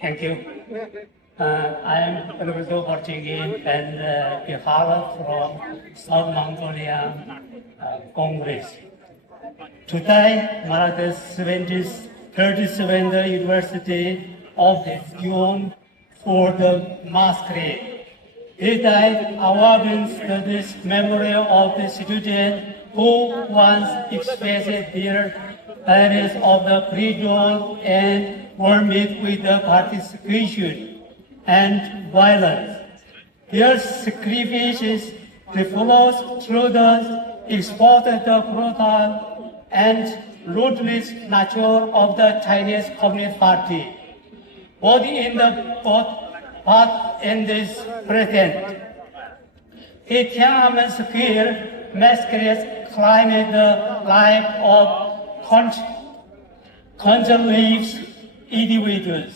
Thank you. I'm Elbereltu Borjigin and Bihar from South Mongolian Congress. Today marks the 37th University of June for the massacre. This day awardens this memorial of the students who once expressed their values of the freedom and were met with the participation and violence. Their sacrifices reflect through the exported the brutal and ruthless nature of the Chinese Communist Party, both in the past and this present. The Tiananmen Square massacres claimed the life of countless individuals,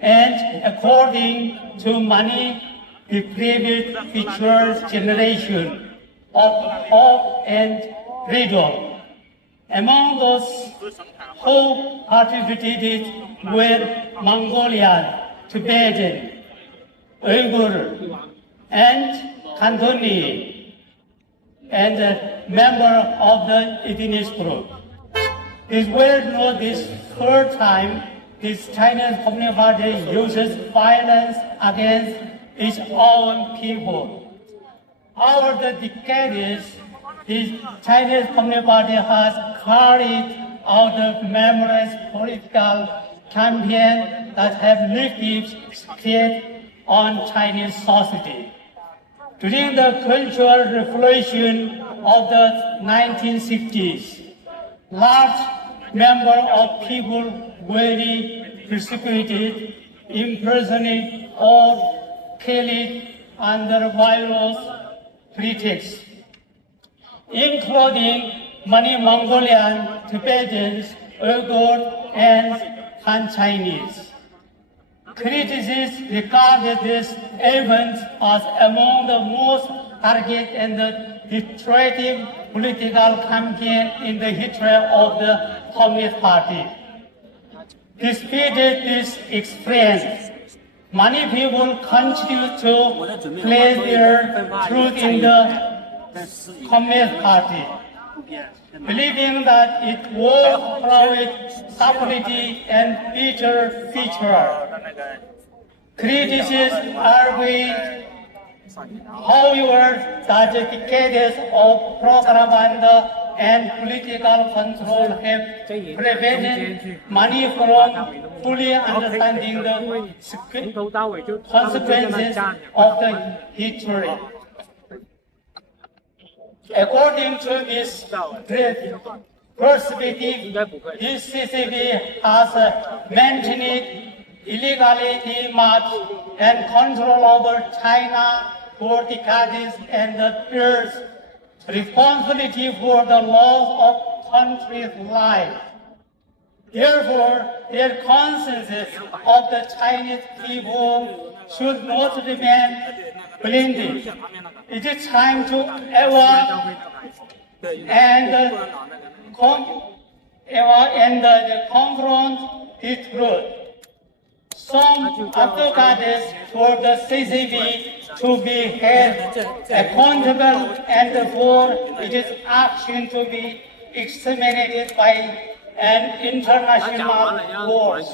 and according to many, depraved future generation of hope and freedom. Among those who participated were Mongolian, Tibetan, Uyghur, and Cantonese, and member of the ethnic group. It was not this third time this Chinese Communist Party uses violence against its own people. Over the decades, the Chinese Communist Party has carried out the numerous political campaigns that have lifted scale on Chinese society. During the Cultural Revolution of the 1960s, large number of people were persecuted, imprisoned, or killed under various pretexts, including many Mongolian, Tibetans, Uyghur, and Han Chinese. Critics regarded this event as among the most targeted and destructive political campaign in the history of the Communist Party. Despite this experience, many people continue to place their truth in the Communist Party, believing that it will provide stability and better future. Critics argue, however, that the decades of propaganda and political control have prevented many from fully understanding the consequences of the history. According to this perspective, this CCP has maintained illegality, march, and control over China for decades and bears responsibility for the loss of country's life. Therefore, their consciences of the Chinese people should not remain blinded. It is time to evaluate and confront the truth. Some advocates for the CCP to be held accountable and for its action to be examined by an international court.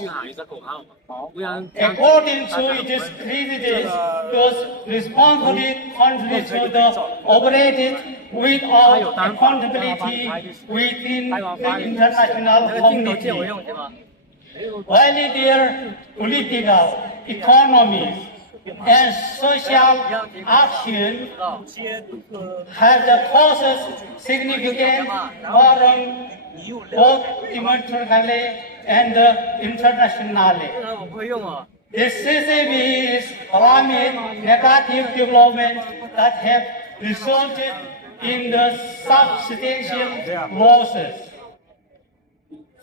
According to its critics, those responsible countries should operate without accountability within the international community. While their political, economic, and social action have caused significant harm both domestically and internationally. The CCP is alarming negative developments that have resulted in the substantial losses.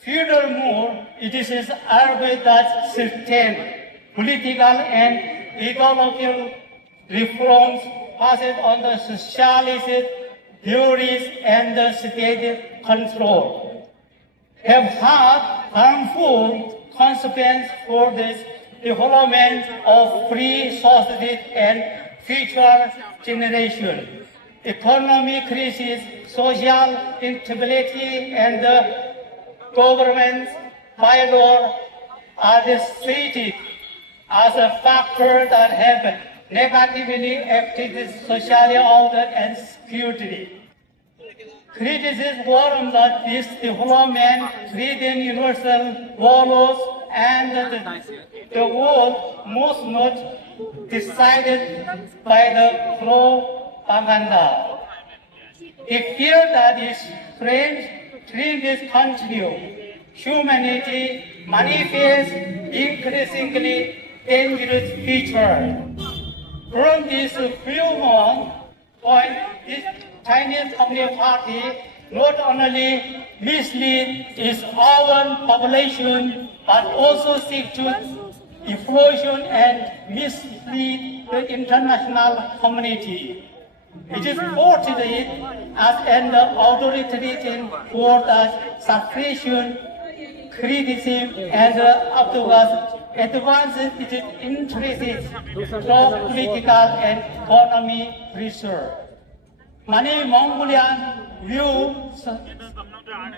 Furthermore, it is argued that certain political and ideological reforms passed on the socialist theories and the state control have had harmful consequences for this development of free society and future generations. Economic crisis, social instability, and government failure are cited as a factor that have negatively affected social order and security. Critics warn that this development threatens universal values and the world must not decided by the propaganda. They fear that if trends continue, humanity manifests increasingly dangerous future. From this viewpoint, this Chinese Communist Party not only mislead its own population, but also seek to influence and mislead the international community. It is portrayed as an authoritarian force that suppression, criticism, and afterwards advances its interests through political and economic pressure. Many Mongolians view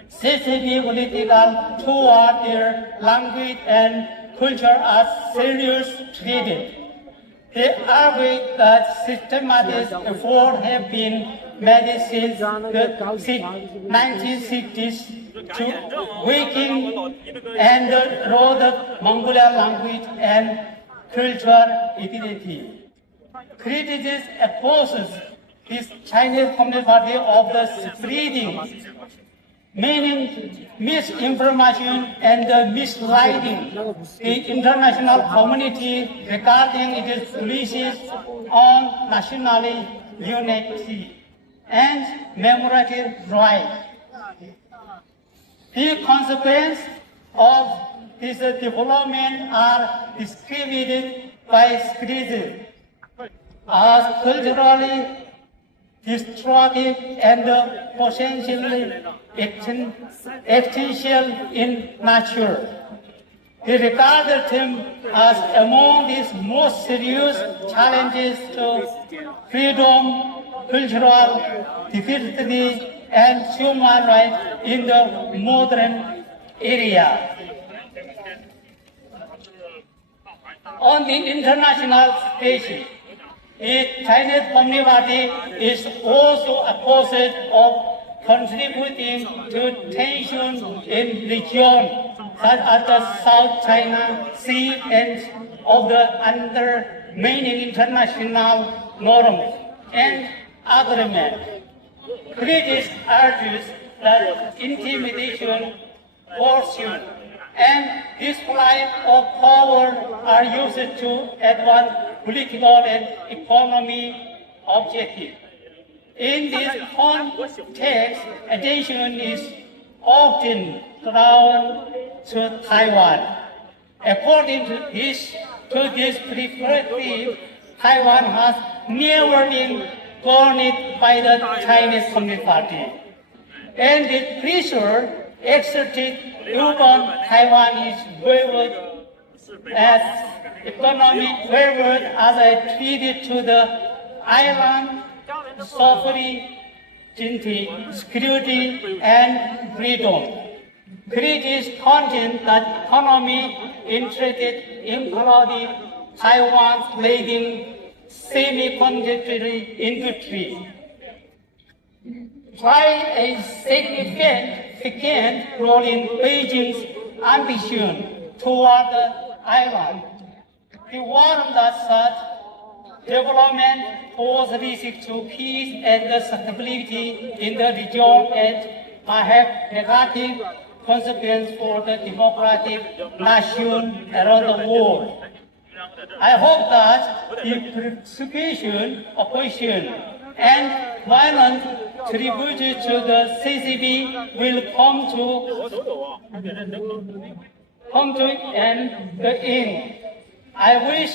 sensitive political toward their language and culture as serious threat. They argue that systematic efforts have been made since the 1960s to weaken and erode the Mongolian language and cultural identity. Critics opposes this Chinese Communist Party of the spreading, meaning misinformation and misleading the international community regarding its policies on national unity and memorial rights. The consequences of this development are described by critics as culturally destructive and potentially essential in nature. They regard them as among these most serious challenges to freedom, cultural diversity, and human rights in the modern era. On the international stage, the Chinese Communist Party is also accused of contributing to tension in regions such as the South China Sea and of the undermining international norms and agreements. Critics argue that intimidation, coercion, and display of power are used to advance political and economic objectives. In this context, attention is often drawn to Taiwan. According to this perspective, Taiwan has never been governed by the Chinese Communist Party. And the pressure exerted upon Taiwan is waived as economic waived as a treaty to the island sovereignty, security, and freedom. Critics contend that economic interests, including Taiwan's leading semiconductor industry, play a significant role in Beijing's ambition toward the island. They warn that such development poses risk to peace and stability in the region and might have negative consequences for the democratic nation around the world. I hope that the persecution, opposition, and violent tribute to the CCP will come to an end. I wish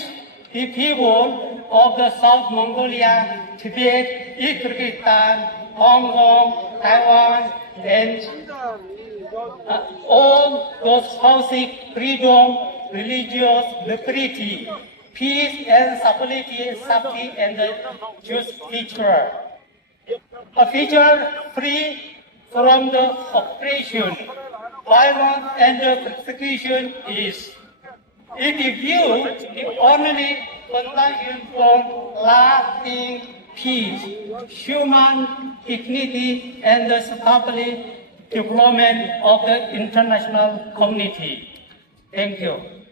the people of the South Mongolia, Tibet, Uzbekistan, Hong Kong, Taiwan, and all those who seek freedom, religious liberty, peace and stability, safety and just future. A future free from the oppression, violence and persecution is, if you the only foundation for lasting peace, human dignity and the stable development of the international community. Thank you.